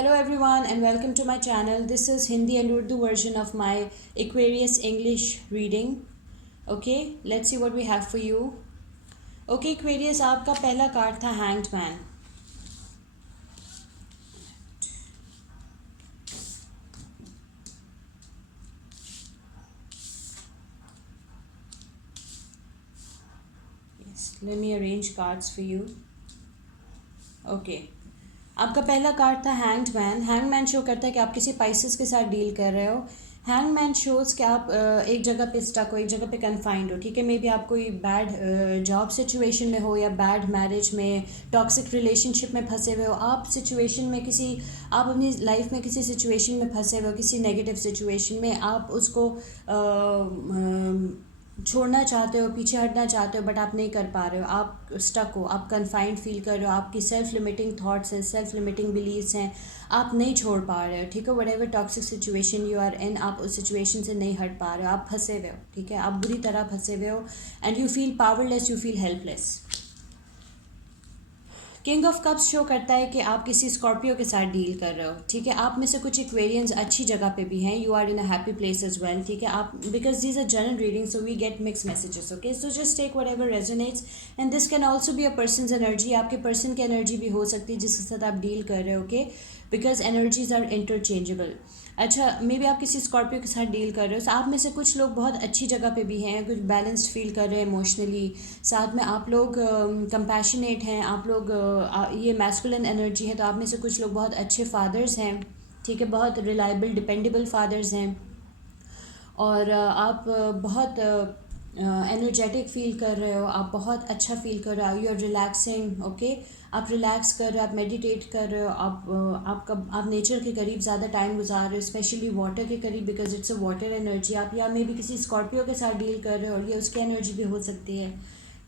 Hello everyone and welcome to my channel. This is Hindi and Urdu version of my Aquarius English reading. Okay, let's see what we have for you. Okay Aquarius, आपका पहला card था Hanged Man. Yes, let me arrange cards for you. Okay. आपका पहला card था hanged man. Hang man show करता है कि आप किसी पाइसेस के साथ डील कर रहे हो. हैंग मैन शोज़ कि आप एक जगह पे स्टक हो, एक जगह पे कन्फाइंड हो. ठीक है, मे बी आप कोई बैड जॉब सिचुएशन में हो या बैड मैरिज में, टॉक्सिक रिलेशनशिप में फंसे हुए हो. आप सिचुएशन में आप अपनी लाइफ में किसी सिचुएशन में फंसे हुए हो, किसी नेगेटिव सिचुएशन में. आप उसको छोड़ना चाहते हो, पीछे हटना चाहते हो, बट आप नहीं कर पा रहे हो. आप स्टक हो, आप कन्फाइंड फील कर रहे हो, आपकी सेल्फ लिमिटिंग थॉट्स हैं, सेल्फ लिमिटिंग बिलीव्स हैं, आप नहीं छोड़ पा रहे हो. ठीक है, whatever toxic situation you are in, आप उस सिचुएशन से नहीं हट पा रहे हो, आप फंसे हुए हो. ठीक है, आप बुरी तरह फंसे हुए हो and you feel powerless, you feel helpless. King of cups show करता है कि आप किसी स्कॉर्पियो के साथ डील कर रहे हो. ठीक है, आप में से कुछ एक्वेरियंस अच्छी जगह पे भी हैं. You are in a happy place as well. ठीक है, आप because these are general reading so we get mix messages. Okay, so just take whatever resonates and this can also be a person's energy. आपके person की energy भी हो सकती है जिसके साथ आप डील कर रहे हो. Okay, because energies are interchangeable. अच्छा, मे बी आप किसी स्कॉर्पियो के साथ डील कर रहे हो. आप में से कुछ लोग बहुत अच्छी जगह पे भी हैं, कुछ बैलेंस्ड फील कर रहे हैं इमोशनली. साथ में आप लोग कंपैशनेट हैं, आप लोग ये मैस्कुलिन एनर्जी है, तो आप में से कुछ लोग बहुत अच्छे फादर्स हैं. ठीक है, बहुत रिलायबल डिपेंडेबल फादर्स हैं और आप बहुत एनर्जेटिक फील कर रहे हो. आप बहुत अच्छा फील कर रहे हो. You are relaxing. ओके, आप रिलैक्स कर रहे हो, आप मेडिटेट कर रहे हो, आप नेचर के करीब ज़्यादा टाइम गुजार रहे हो, स्पेशली वाटर के करीब, because it's a water energy. आप या मे भी किसी स्कॉर्पियो के साथ डील कर रहे हो और ये उसकी एनर्जी भी हो सकती है.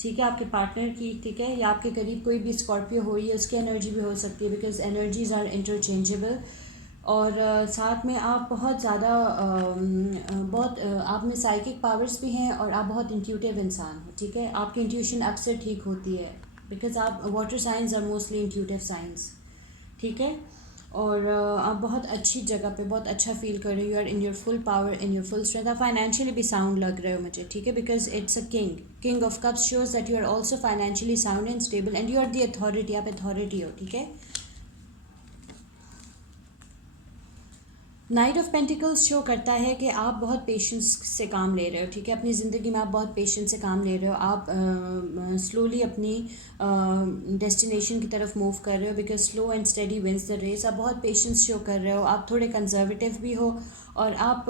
ठीक है, आपके पार्टनर की. ठीक है, या आपके करीब कोई भी स्कॉर्पियो हो, ये उसकी एनर्जी भी हो सकती है, बिकॉज एनर्जीज आर इंटरचेंजेबल. और साथ में आप बहुत ज़्यादा आप में साइकिक पावर्स भी हैं और आप बहुत इंट्यूटिव इंसान हो. ठीक है, आपकी इंट्यूशन अक्सर ठीक होती है, बिकॉज आप water signs are mostly intuitive signs. ठीक है, और आप बहुत अच्छी जगह पे बहुत अच्छा फील कर रहे हो. You are in your full power, in your full strength. आप फाइनेंशियली भी साउंड लग रहे हो मुझे. ठीक है, because it's a king of cups shows that you are also financially sound and stable and you are the authority. आप authority हो. ठीक है, नाइट ऑफ पेंटिकल्स शो करता है कि आप बहुत पेशेंस से काम ले रहे हो. ठीक है, अपनी ज़िंदगी में आप बहुत पेशेंस से काम ले रहे हो. आप स्लोली अपनी डेस्टिनेशन की तरफ मूव कर रहे हो, because slow and steady wins the race. आप बहुत पेशेंस शो कर रहे हो. आप थोड़े कंजर्वेटिव भी हो और आप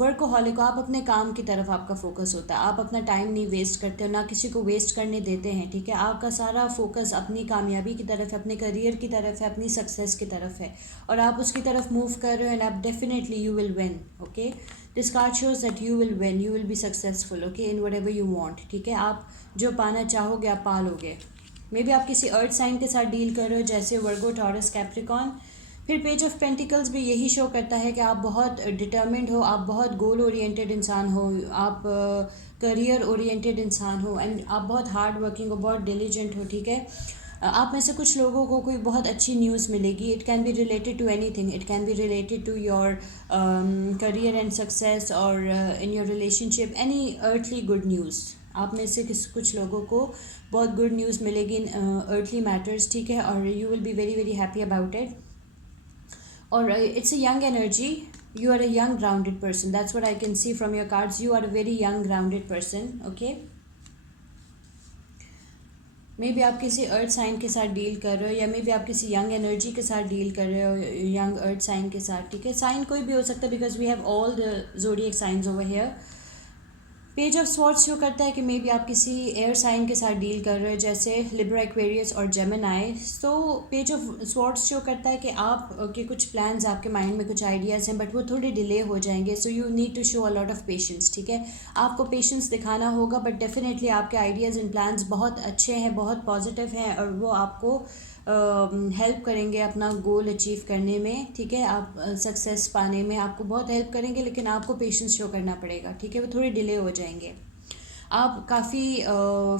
वर्कोहॉलिक हो. आप अपने काम की तरफ आपका फोकस होता है. आप अपना टाइम नहीं वेस्ट करते हो, ना किसी को वेस्ट करने देते हैं. ठीक है, आपका सारा फोकस अपनी कामयाबी की तरफ है, अपने करियर की तरफ है, अपनी सक्सेस की तरफ है और आप उसकी तरफ मूव कर रहे हो. एंड आप definitely you will win. Okay, this card shows that you will win, you will be successful. Okay, in what ever you want. ठीक है, आप जो पाना चाहोगे आप पा लोगे. मे बी आप किसी अर्थ साइन के साथ डील कर रहे हो, जैसे वर्गो, टॉरस, कैप्रिकॉन. फिर पेज ऑफ पेंटिकल्स भी यही शो करता है कि आप बहुत डिटर्मिन्ड हो, आप बहुत गोल ओरिएंटेड इंसान हो, आप करियर ओरिएंटेड इंसान हो एंड आप बहुत हार्ड वर्किंग हो, बहुत डिलीजेंट हो. ठीक है, आप में से कुछ लोगों को कोई बहुत अच्छी न्यूज़ मिलेगी. It can be related to anything. It can be related to your career and success और in your relationship, any earthly good news. आप में से कुछ लोगों को बहुत गुड न्यूज़ मिलेगी इन अर्थली मैटर्स. ठीक है, और you will be very very happy about it. और it's a young energy. You are a young grounded person. That's what I can see from your cards. You are a very young grounded person. Okay, may be आप किसी अर्थ sign के साथ deal कर रहे हो या may be आप किसी यंग एनर्जी के साथ डील कर रहे हो, यंग अर्थ साइन के साथ. ठीक है, साइन कोई भी हो सकता है, because we have all the zodiac signs over here. Page of swords show करता है कि मे बी आप किसी एयर साइन के साथ डील कर रहे हो, जैसे लिब्रा, एक्वेरियस और जेमिनाई. तो पेज ऑफ स्वॉर्ड्स शो करता है कि आप के कुछ प्लान्स, आपके माइंड में कुछ आइडियाज़ हैं, बट वो थोड़े डिले हो जाएंगे. So you need to show a lot of patience. ठीक है, आपको पेशेंस दिखाना होगा, बट डेफिनेटली आपके आइडियाज़ एंड प्लान्स बहुत अच्छे हैं, बहुत पॉजिटिव हैं और वो आपको हेल्प करेंगे अपना गोल अचीव करने में. ठीक है, आप सक्सेस पाने में आपको बहुत हेल्प करेंगे, लेकिन आपको पेशेंस शो करना पड़ेगा. ठीक है, वो थोड़े डिले हो जाएंगे. आप काफ़ी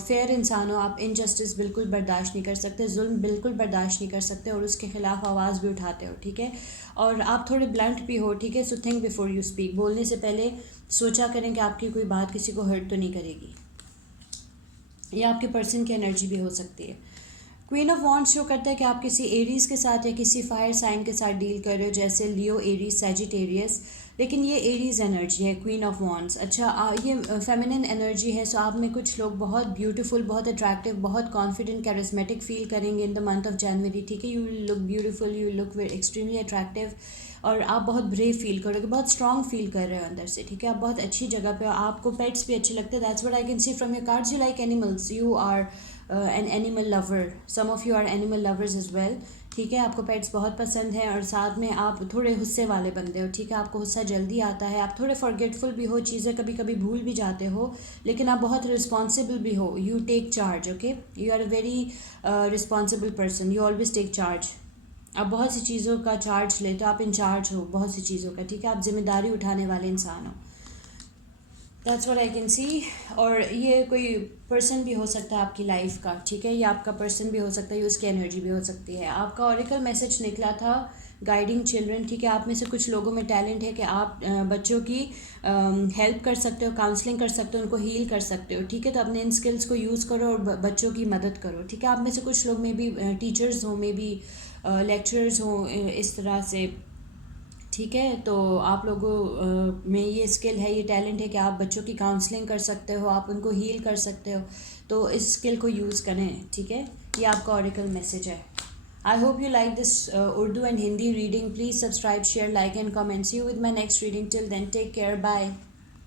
फेयर इंसान हो, आप इनजस्टिस बिल्कुल बर्दाश्त नहीं कर सकते, जुल्म बिल्कुल बर्दाश्त नहीं कर सकते और उसके ख़िलाफ़ आवाज़ भी उठाते हो, ठीक है। और आप थोड़े ब्लंट भी हो, ठीक है। So think before you speak, बोलने से पहले सोचा करें कि आपकी कोई बात किसी को हर्ट तो नहीं करेगी। या आपके पर्सन की एनर्जी भी हो सकती है। क्वीन ऑफ वॉन्ड्स शो करता है कि आप किसी एरीज़ के साथ या किसी फायर साइन के साथ डील कर रहे हो, जैसे लियो, एरीज, सैजिटेरियस। लेकिन ये एरीज एनर्जी है, क्वीन ऑफ वॉन्ड्स। अच्छा, ये फेमिनिन एनर्जी है। सो आप में कुछ लोग बहुत ब्यूटीफुल, बहुत अट्रैक्टिव, बहुत कॉन्फिडेंट, कैरिस्मेटिक फील करेंगे in the month of January, ठीक है। You will look beautiful, you look extremely attractive और आप बहुत ब्रेव फील करोगे, बहुत स्ट्रॉन्ग फील कर रहे हो अंदर से, ठीक है। आप बहुत अच्छी जगह पे हो, आपको पेट्स भी अच्छे लगते हैं। That's what I can see from your cards. You like animals, you are an animal lover, some of you are animal lovers as well, ठीक है। आपको पेट्स बहुत पसंद हैं और साथ में आप थोड़े गुस्से वाले बंदे हो, ठीक है। आपको गुस्सा जल्दी आता है, आप थोड़े फॉरगेटफुल भी हो, चीज़ें कभी कभी भूल भी जाते हो, लेकिन आप बहुत रिस्पॉन्सिबल भी हो। You take charge, okay. You are a very responsible person, you always take charge. आप बहुत सी चीज़ों का चार्ज लेते हो, आप इंचार्ज हो बहुत सी चीज़ों का, ठीक है। आप जिम्मेदारी उठाने वाले इंसान हो। दैट्स व्हाट आई कैन सी। और ये कोई पर्सन भी हो सकता है आपकी लाइफ का, ठीक है। ये आपका पर्सन भी हो सकता है, ये उसकी एनर्जी भी हो सकती है। आपका ऑरिकल मैसेज निकला था गाइडिंग चिल्ड्रन, ठीक है। आप में से कुछ लोगों में टैलेंट है कि आप बच्चों की हेल्प कर सकते हो, काउंसलिंग कर सकते हो, उनको हील कर सकते हो, ठीक है। तो अपने इन स्किल्स को यूज़ करो और बच्चों की मदद करो, ठीक है। आप में से कुछ लोग में भी टीचर्स हों, में भी लेक्चरर्स हों, इस तरह से, ठीक है। तो आप लोगों में ये स्किल है, ये टैलेंट है कि आप बच्चों की काउंसलिंग कर सकते हो, आप उनको हील कर सकते हो। तो इस स्किल को यूज़ करें, ठीक है। ये आपका ऑरिकल मैसेज है। I hope you like this Urdu and Hindi reading. Please subscribe, share, like and comment. See you with my next reading. Till then take care, bye.